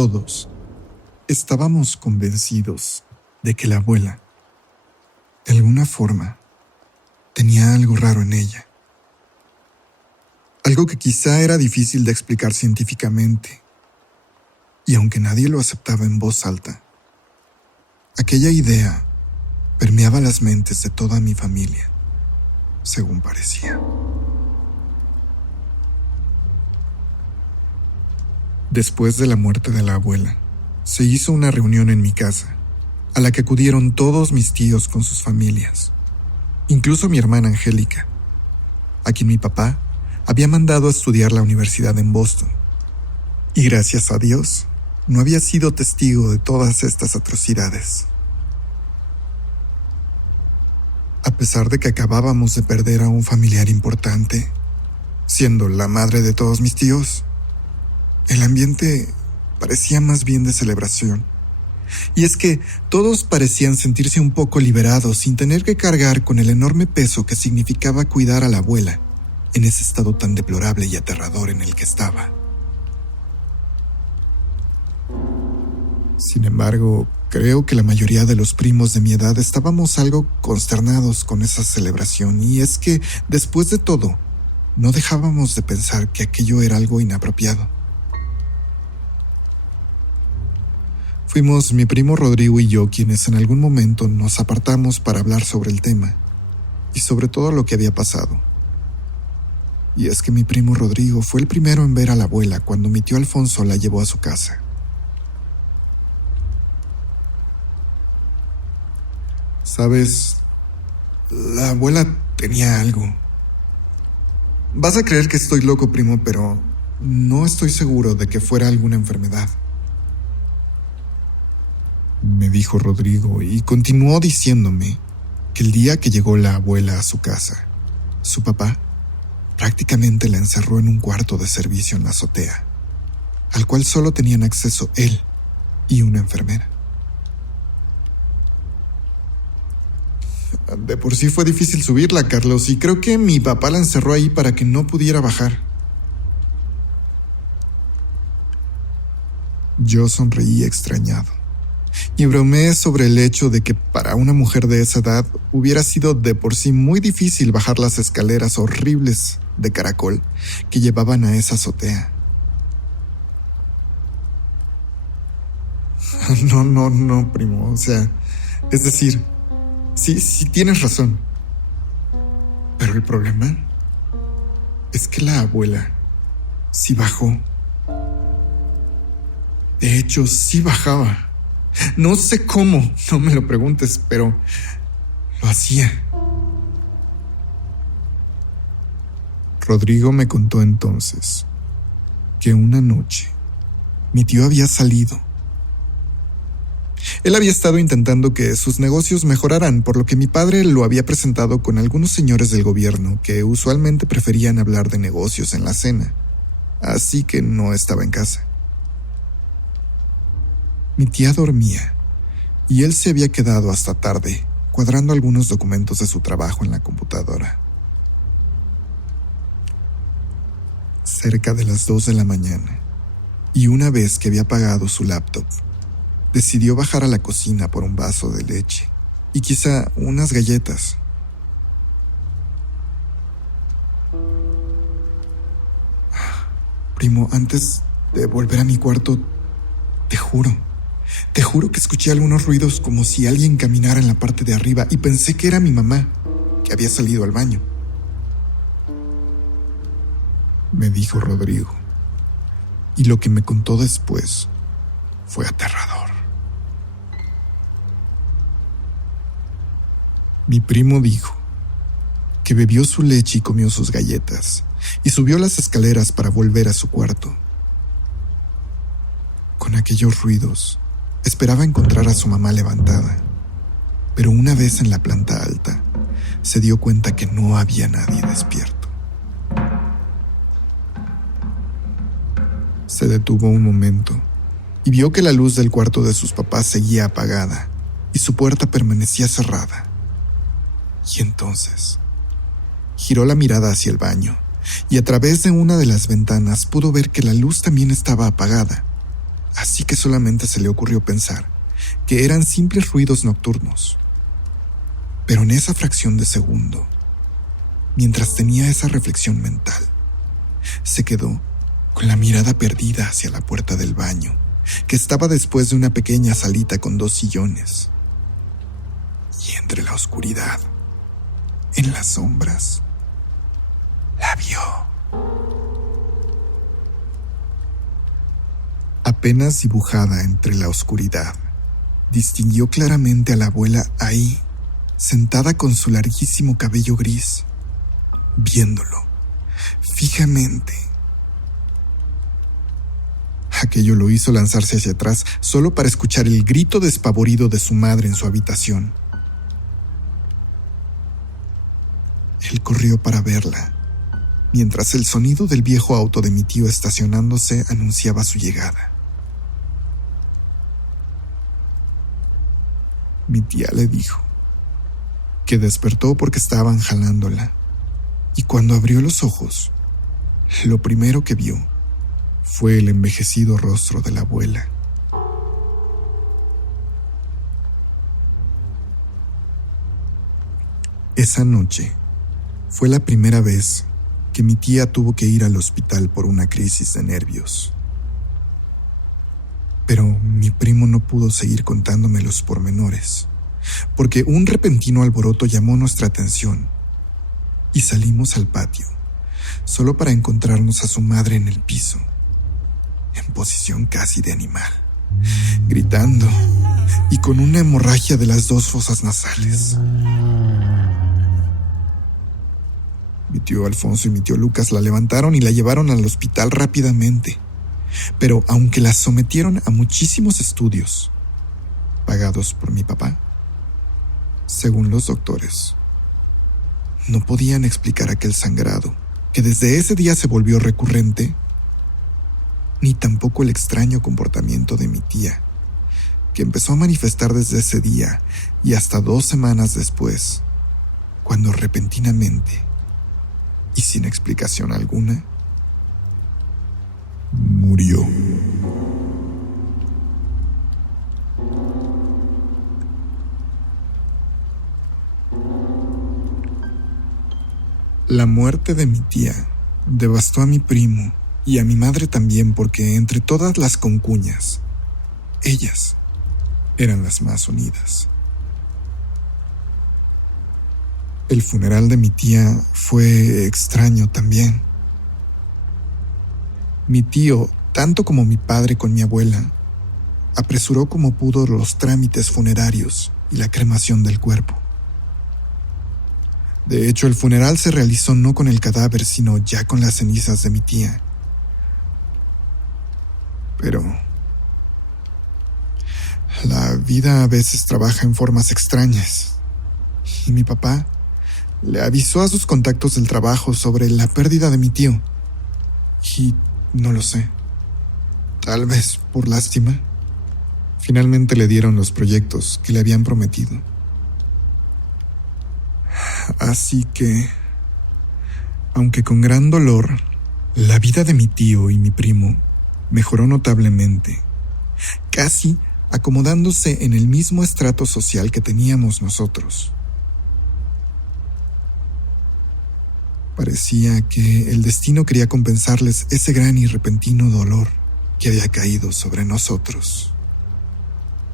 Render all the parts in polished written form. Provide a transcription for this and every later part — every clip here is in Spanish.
todos estábamos convencidos de que la abuela, de alguna forma, tenía algo raro en ella. Algo que quizá era difícil de explicar científicamente. Y aunque nadie lo aceptaba en voz alta, aquella idea permeaba las mentes de toda mi familia, según parecía. Después de la muerte de la abuela, se hizo una reunión en mi casa, a la que acudieron todos mis tíos con sus familias, incluso mi hermana Angélica, a quien mi papá había mandado a estudiar la universidad en Boston. Y gracias a Dios, no había sido testigo de todas estas atrocidades. A pesar de que acabábamos de perder a un familiar importante, siendo la madre de todos mis tíos, el ambiente parecía más bien de celebración. Y es que todos parecían sentirse un poco liberados sin tener que cargar con el enorme peso que significaba cuidar a la abuela en ese estado tan deplorable y aterrador en el que estaba. Sin embargo, creo que la mayoría de los primos de mi edad estábamos algo consternados con esa celebración, y es que, después de todo, no dejábamos de pensar que aquello era algo inapropiado. Fuimos mi primo Rodrigo y yo quienes en algún momento nos apartamos para hablar sobre el tema, y sobre todo lo que había pasado. Y es que mi primo Rodrigo fue el primero en ver a la abuela cuando mi tío Alfonso la llevó a su casa. ¿Sabes? La abuela tenía algo. Vas a creer que estoy loco, primo, pero no estoy seguro de que fuera alguna enfermedad, me dijo Rodrigo, y continuó diciéndome que el día que llegó la abuela a su casa, su papá prácticamente la encerró en un cuarto de servicio en la azotea, al cual solo tenían acceso él y una enfermera. De por sí fue difícil subirla, Carlos, y creo que mi papá la encerró ahí para que no pudiera bajar. Yo sonreí extrañado y bromeé sobre el hecho de que para una mujer de esa edad hubiera sido de por sí muy difícil bajar las escaleras horribles de caracol que llevaban a esa azotea. No, primo, o sea, es decir, sí tienes razón. Pero el problema es que la abuela sí bajó. De hecho, sí bajaba. No sé cómo, no me lo preguntes, pero lo hacía. Rodrigo me contó entonces que una noche mi tío había salido. Él había estado intentando que sus negocios mejoraran, por lo que mi padre lo había presentado con algunos señores del gobierno que usualmente preferían hablar de negocios en la cena, así que no estaba en casa. Mi tía dormía y él se había quedado hasta tarde cuadrando algunos documentos de su trabajo en la computadora. Cerca de las 2 de la mañana, y una vez que había apagado su laptop, decidió bajar a la cocina por un vaso de leche y quizá unas galletas. Primo, antes de volver a mi cuarto, te juro que escuché algunos ruidos como si alguien caminara en la parte de arriba y pensé que era mi mamá, que había salido al baño, me dijo Rodrigo. Y lo que me contó después fue aterrador. Mi primo dijo que bebió su leche y comió sus galletas y subió las escaleras para volver a su cuarto. Con aquellos ruidos, esperaba encontrar a su mamá levantada, pero una vez en la planta alta, se dio cuenta que no había nadie despierto. Se detuvo un momento y vio que la luz del cuarto de sus papás seguía apagada y su puerta permanecía cerrada. Y entonces giró la mirada hacia el baño y a través de una de las ventanas pudo ver que la luz también estaba apagada así que solamente se le ocurrió pensar que eran simples ruidos nocturnos. Pero en esa fracción de segundo, mientras tenía esa reflexión mental, se quedó con la mirada perdida hacia la puerta del baño, que estaba después de una pequeña salita con 2 sillones. Y entre la oscuridad, en las sombras, la vio. Apenas dibujada entre la oscuridad, distinguió claramente a la abuela ahí, sentada con su larguísimo cabello gris, viéndolo fijamente. Aquello lo hizo lanzarse hacia atrás solo para escuchar el grito despavorido de su madre en su habitación. Él corrió para verla, mientras el sonido del viejo auto de mi tío estacionándose anunciaba su llegada. Mi tía le dijo que despertó porque estaban jalándola, y cuando abrió los ojos, lo primero que vio fue el envejecido rostro de la abuela. Esa noche fue la primera vez que mi tía tuvo que ir al hospital por una crisis de nervios. Pero mi primo no pudo seguir contándome los pormenores, porque un repentino alboroto llamó nuestra atención y salimos al patio, solo para encontrarnos a su madre en el piso, en posición casi de animal, gritando y con una hemorragia de las 2 fosas nasales. Mi tío Alfonso y mi tío Lucas la levantaron y la llevaron al hospital rápidamente, pero aunque la sometieron a muchísimos estudios, pagados por mi papá, según los doctores, no podían explicar aquel sangrado, que desde ese día se volvió recurrente, ni tampoco el extraño comportamiento de mi tía, que empezó a manifestar desde ese día y hasta 2 semanas después, cuando repentinamente, y sin explicación alguna, murió. La muerte de mi tía devastó a mi primo y a mi madre también, porque entre todas las concuñas, ellas eran las más unidas. El funeral de mi tía fue extraño también. Mi tío, tanto como mi padre con mi abuela, apresuró como pudo los trámites funerarios y la cremación del cuerpo. De hecho, el funeral se realizó no con el cadáver, sino ya con las cenizas de mi tía. Pero la vida a veces trabaja en formas extrañas, y mi papá le avisó a sus contactos del trabajo sobre la pérdida de mi tío. Y no lo sé, tal vez por lástima, finalmente le dieron los proyectos que le habían prometido. Así que, aunque con gran dolor, la vida de mi tío y mi primo mejoró notablemente, casi acomodándose en el mismo estrato social que teníamos nosotros. Parecía que el destino quería compensarles ese gran y repentino dolor que había caído sobre nosotros,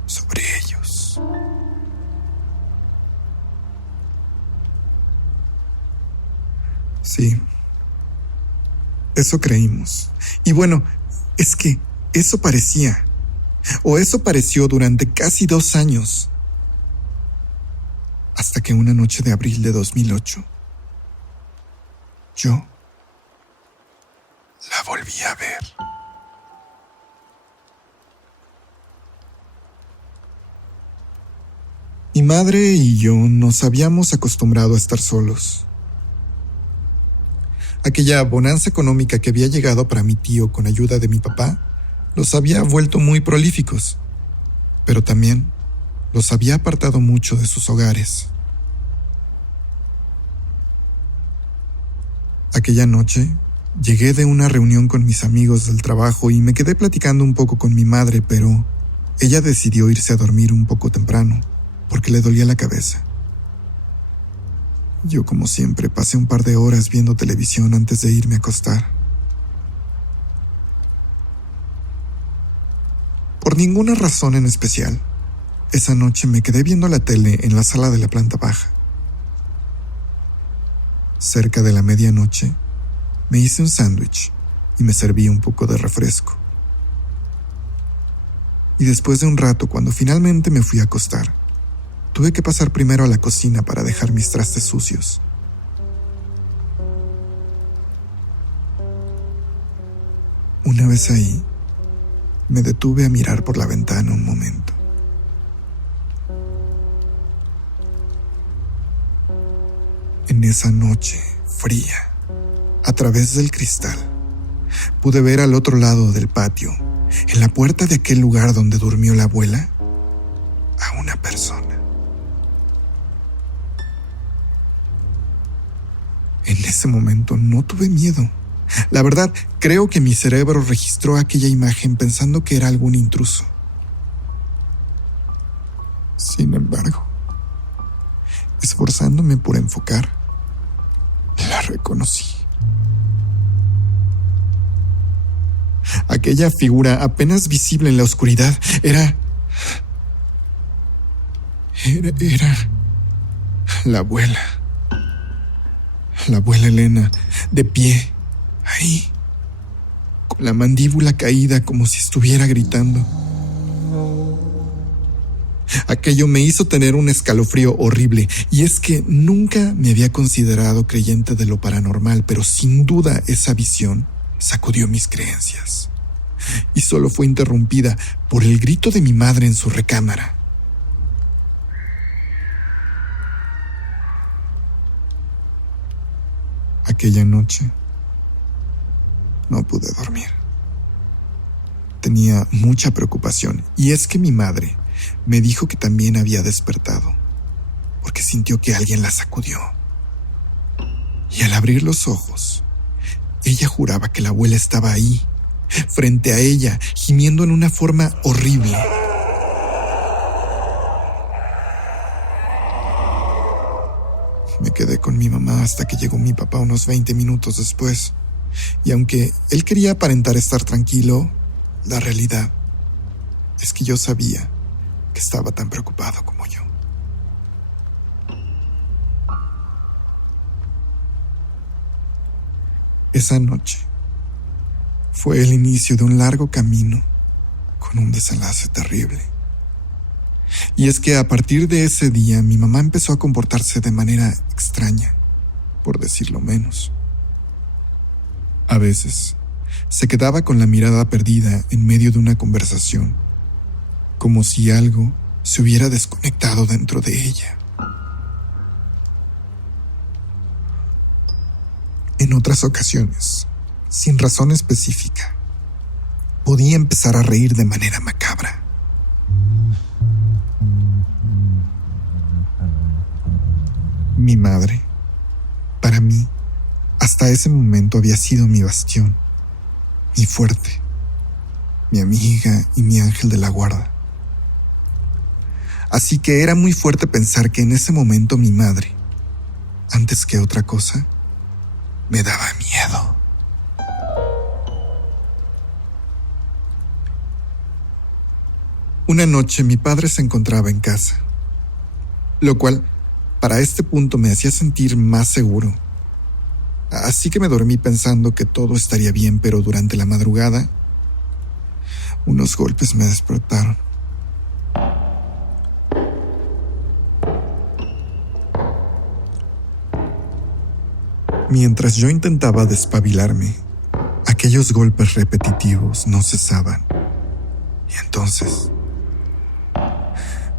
sobre ellos. Sí, eso creímos. Y bueno, es que eso parecía, o eso pareció durante casi 2 años, hasta que una noche de abril de 2008, yo la volví a ver. Mi madre y yo nos habíamos acostumbrado a estar solos. Aquella bonanza económica que había llegado para mi tío con ayuda de mi papá los había vuelto muy prolíficos, pero también los había apartado mucho de sus hogares. Aquella noche, Llegué de una reunión con mis amigos del trabajo y me quedé platicando un poco con mi madre, pero ella decidió irse a dormir un poco temprano porque le dolía la cabeza. Yo, como siempre, pasé un par de horas viendo televisión antes de irme a acostar. Por ninguna razón en especial, esa noche me quedé viendo la tele en la sala de la planta baja. Cerca de la medianoche, me hice un sándwich y me serví un poco de refresco. Y después de un rato, cuando finalmente me fui a acostar, tuve que pasar primero a la cocina para dejar mis trastes sucios. Una vez ahí, me detuve a mirar por la ventana un momento. En esa noche fría, a través del cristal, pude ver al otro lado del patio, en la puerta de aquel lugar donde durmió la abuela, a una persona. En ese momento no tuve miedo. La verdad, creo que mi cerebro registró aquella imagen pensando que era algún intruso. Sin embargo, esforzándome por enfocar, la reconocí. Aquella figura apenas visible en la oscuridad era la abuela. La abuela Elena, de pie, ahí, con la mandíbula caída como si estuviera gritando. Aquello me hizo tener un escalofrío horrible, y es que nunca me había considerado creyente de lo paranormal, pero sin duda esa visión sacudió mis creencias, y solo fue interrumpida por el grito de mi madre en su recámara. Aquella noche no pude dormir. Tenía mucha preocupación, y es que mi madre me dijo que también había despertado, porque sintió que alguien la sacudió. Y al abrir los ojos, ella juraba que la abuela estaba ahí, frente a ella, gimiendo en una forma horrible. Me quedé con mi mamá hasta que llegó mi papá unos 20 minutos después, y aunque él quería aparentar estar tranquilo, la realidad es que yo sabía que estaba tan preocupado como yo. Esa noche fue el inicio de un largo camino con un desenlace terrible. Y es que a partir de ese día mi mamá empezó a comportarse de manera extraña, por decirlo menos. A veces se quedaba con la mirada perdida en medio de una conversación, como si algo se hubiera desconectado dentro de ella. En otras ocasiones, sin razón específica, podía empezar a reír de manera macabra. Mi madre, para mí, hasta ese momento había sido mi bastión, mi fuerte, mi amiga y mi ángel de la guarda. Así que era muy fuerte pensar que en ese momento mi madre, antes que otra cosa, me daba miedo. Una noche mi padre se encontraba en casa, lo cual para este punto me hacía sentir más seguro. Así que me dormí pensando que todo estaría bien, pero durante la madrugada, unos golpes me despertaron. Mientras yo intentaba despabilarme, aquellos golpes repetitivos no cesaban. Y entonces,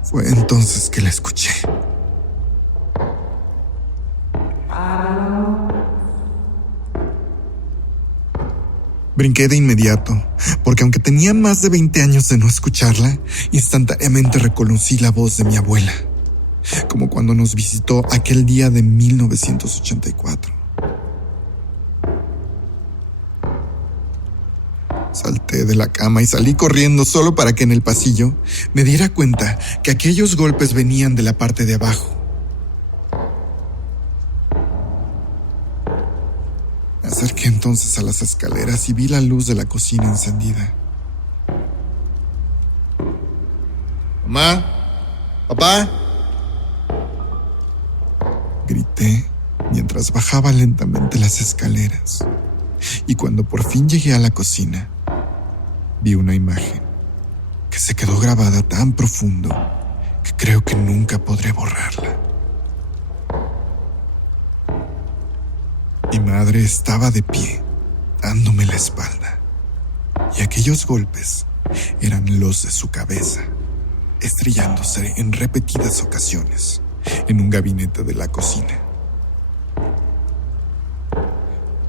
fue entonces que la escuché. Brinqué de inmediato, porque aunque tenía más de 20 años de no escucharla, instantáneamente reconocí la voz de mi abuela, como cuando nos visitó aquel día de 1984. Salté de la cama y salí corriendo solo para que en el pasillo me diera cuenta que aquellos golpes venían de la parte de abajo. Me acerqué entonces a las escaleras y vi la luz de la cocina encendida. «Mamá, papá», grité mientras bajaba lentamente las escaleras. Y cuando por fin llegué a la cocina, vi una imagen que se quedó grabada tan profundo que creo que nunca podré borrarla. Mi madre estaba de pie, dándome la espalda, y aquellos golpes eran los de su cabeza, estrellándose en repetidas ocasiones en un gabinete de la cocina.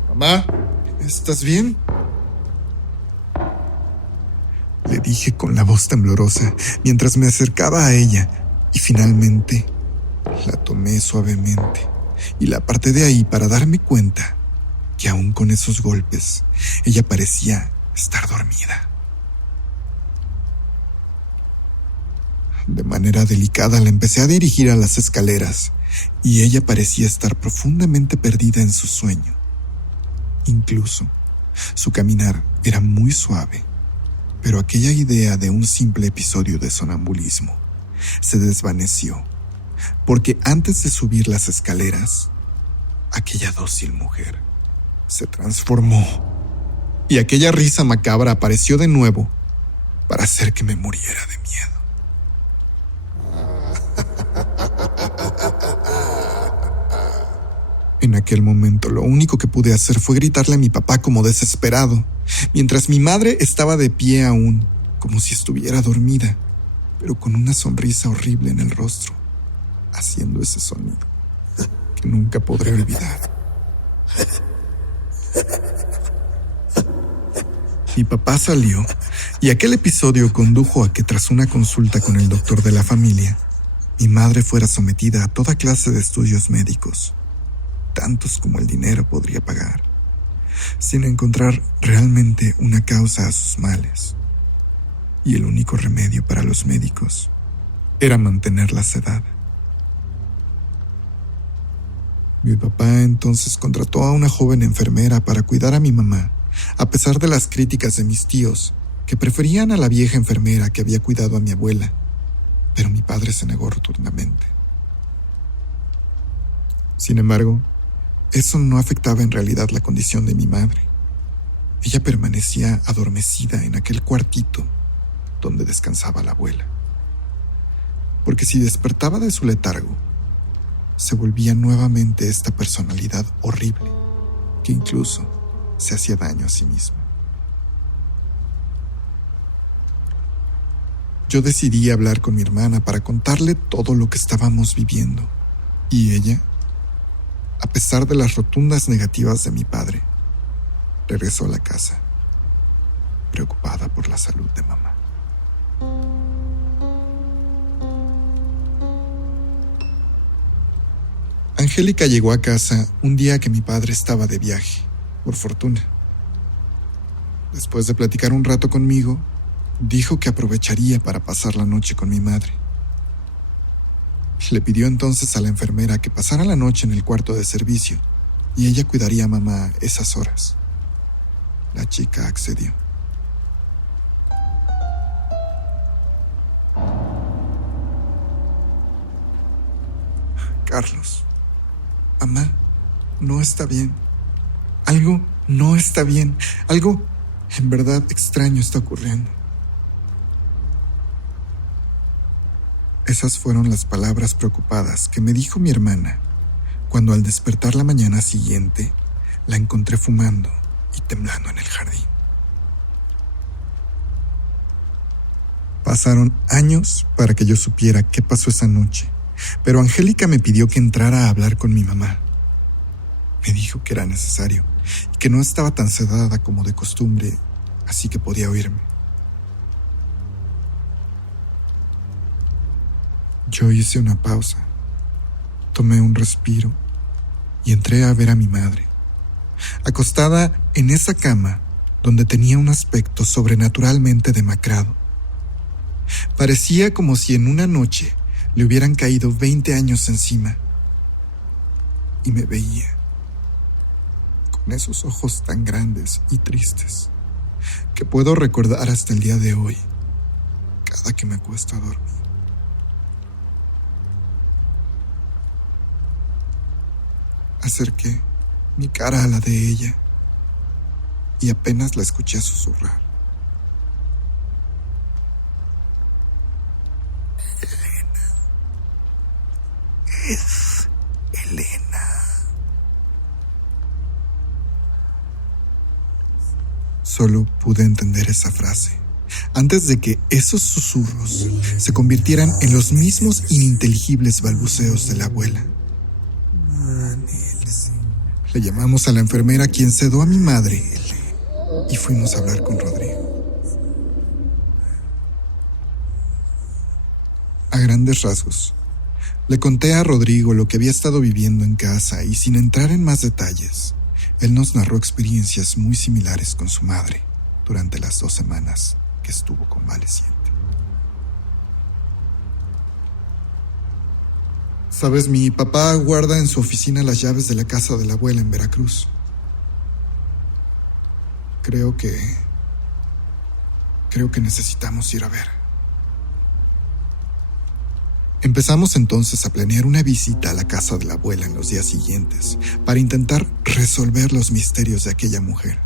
«Mamá, ¿estás bien?», le dije con la voz temblorosa mientras me acercaba a ella, y finalmente la tomé suavemente y la aparté de ahí para darme cuenta que aún con esos golpes ella parecía estar dormida. De manera delicada la empecé a dirigir a las escaleras y ella parecía estar profundamente perdida en su sueño. Incluso su caminar era muy suave, pero aquella idea de un simple episodio de sonambulismo se desvaneció, porque antes de subir las escaleras, aquella dócil mujer se transformó y aquella risa macabra apareció de nuevo para hacer que me muriera de miedo. En aquel momento lo único que pude hacer fue gritarle a mi papá como desesperado, mientras mi madre estaba de pie aún, como si estuviera dormida, pero con una sonrisa horrible en el rostro, haciendo ese sonido que nunca podré olvidar. Mi papá salió y aquel episodio condujo a que tras una consulta con el doctor de la familia, mi madre fuera sometida a toda clase de estudios médicos, tantos como el dinero podría pagar, sin encontrar realmente una causa a sus males. Y el único remedio para los médicos era mantenerla sedada. Mi papá entonces contrató a una joven enfermera para cuidar a mi mamá, a pesar de las críticas de mis tíos, que preferían a la vieja enfermera que había cuidado a mi abuela, pero mi padre se negó rotundamente. Sin embargo, eso no afectaba en realidad la condición de mi madre. Ella permanecía adormecida en aquel cuartito donde descansaba la abuela, porque si despertaba de su letargo, se volvía nuevamente esta personalidad horrible que incluso se hacía daño a sí misma. Yo decidí hablar con mi hermana para contarle todo lo que estábamos viviendo, y ella, a pesar de las rotundas negativas de mi padre, regresó a la casa, preocupada por la salud de mamá. Angélica llegó a casa un día que mi padre estaba de viaje, por fortuna. Después de platicar un rato conmigo, dijo que aprovecharía para pasar la noche con mi madre. Le pidió entonces a la enfermera que pasara la noche en el cuarto de servicio y ella cuidaría a mamá esas horas. La chica accedió. Carlos, mamá no está bien. Algo no está bien. Algo en verdad extraño está ocurriendo. Esas fueron las palabras preocupadas que me dijo mi hermana cuando al despertar la mañana siguiente la encontré fumando y temblando en el jardín. Pasaron años para que yo supiera qué pasó esa noche, pero Angélica me pidió que entrara a hablar con mi mamá. Me dijo que era necesario y que no estaba tan sedada como de costumbre, así que podía oírme. Yo hice una pausa, tomé un respiro y entré a ver a mi madre, acostada en esa cama donde tenía un aspecto sobrenaturalmente demacrado. Parecía como si en una noche le hubieran caído 20 años encima. Y me veía, con esos ojos tan grandes y tristes, que puedo recordar hasta el día de hoy, cada que me acuesto a dormir. Acerqué mi cara a la de ella y apenas la escuché susurrar. Es Elena. Solo pude entender esa frase antes de que esos susurros se convirtieran en los mismos ininteligibles balbuceos de la abuela. Le llamamos a la enfermera, quien sedó a mi madre, y fuimos a hablar con Rodrigo. A grandes rasgos, le conté a Rodrigo lo que había estado viviendo en casa y, sin entrar en más detalles, él nos narró experiencias muy similares con su madre durante las 2 semanas que estuvo convaleciente. Sabes, mi papá guarda en su oficina las llaves de la casa de la abuela en Veracruz. Creo que necesitamos ir a ver. Empezamos entonces a planear una visita a la casa de la abuela en los días siguientes para intentar resolver los misterios de aquella mujer.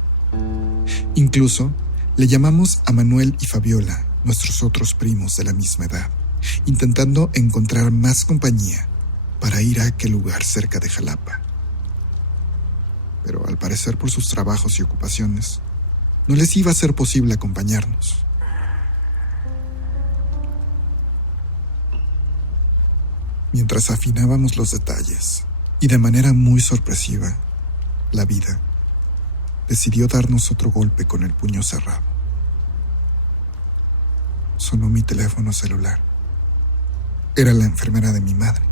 Incluso le llamamos a Manuel y Fabiola, nuestros otros primos de la misma edad, intentando encontrar más compañía para ir a aquel lugar cerca de Jalapa. Pero al parecer, por sus trabajos y ocupaciones, no les iba a ser posible acompañarnos. Mientras afinábamos los detalles, y de manera muy sorpresiva, la vida decidió darnos otro golpe con el puño cerrado. Sonó mi teléfono celular. Era la enfermera de mi madre.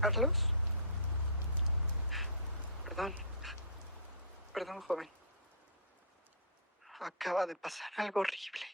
¿Carlos? Perdón, joven. Acaba de pasar algo horrible.